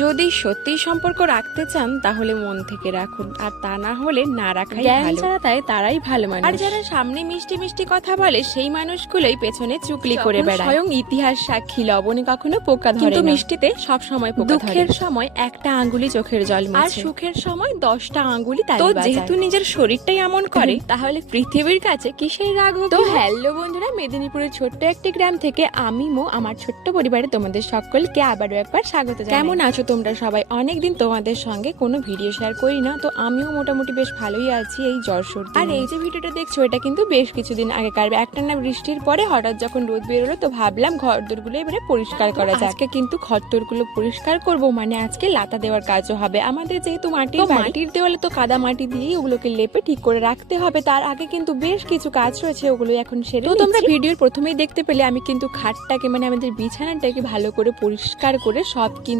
যদি সত্যি সম্পর্ক রাখতে চান তাহলে মন থেকে রাখুন, আর তা না হলে না রাখাই ভালো। যারা তাই তারাই ভালো মানুষ। আর যারা সামনে মিষ্টি মিষ্টি কথা বলে সেই মানুষগুলোই পেছনে চুগলি করে বেড়ায়। স্বয়ং ইতিহাস সাক্ষী, লবণে কখনো পোকা ধরে না, কিন্তু মিষ্টিতে সব সময় পোকা ধরে। দুঃখের সময় একটা আঙ্গুলি চোখের জল মোছে, আর সুখের সময় 10টা আঙ্গুলি তালি বাজায়। তো যেহেতু নিজের শরীরটাই এমন করে তাহলে পৃথিবীর কাছে কিসের রাগ? তো হ্যালো বন্ধুরা, মেদিনীপুরের ছোট্ট একটি গ্রাম থেকে আমি মো আমার ছোট্ট পরিবারে তোমাদের সকলকে আবারও একবার স্বাগত জানাই। কেমন আছো তোমরা সবাই? অনেকদিন তোমাদের সঙ্গে কোনো ভিডিও শেয়ার করি না, তো আমিও মোটামুটি বেশ ভালোই আছি এই জ্বর সর্দি। আর এই যে ভিডিওটা দেখছো এটা কিন্তু বেশ কিছুদিন আগেকার। একটানা বৃষ্টির পরে হঠাৎ যখন রোদ বেরোলো তো ভাবলাম ঘরদোরগুলো এবারে পরিষ্কার করা যায়। আজকে কিন্তু ঘরদোরগুলো পরিষ্কার করব, মানে আজকে লাতা দেওয়ার কাজও হবে। আমাদের যেহেতু মাটির দেওয়ালে তো কাদা মাটি দিয়ে ওগুলোকে লেপে ঠিক করে রাখতে হবে। তার আগে কিন্তু বেশ কিছু কাজ রয়েছে, ওগুলো এখন সেরে। তো তোমরা ভিডিওর প্রথমেই দেখতে পেলে আমি কিন্তু খাটটাকে, মানে আমাদের বিছানাটাকে ভালো করে পরিষ্কার করে সব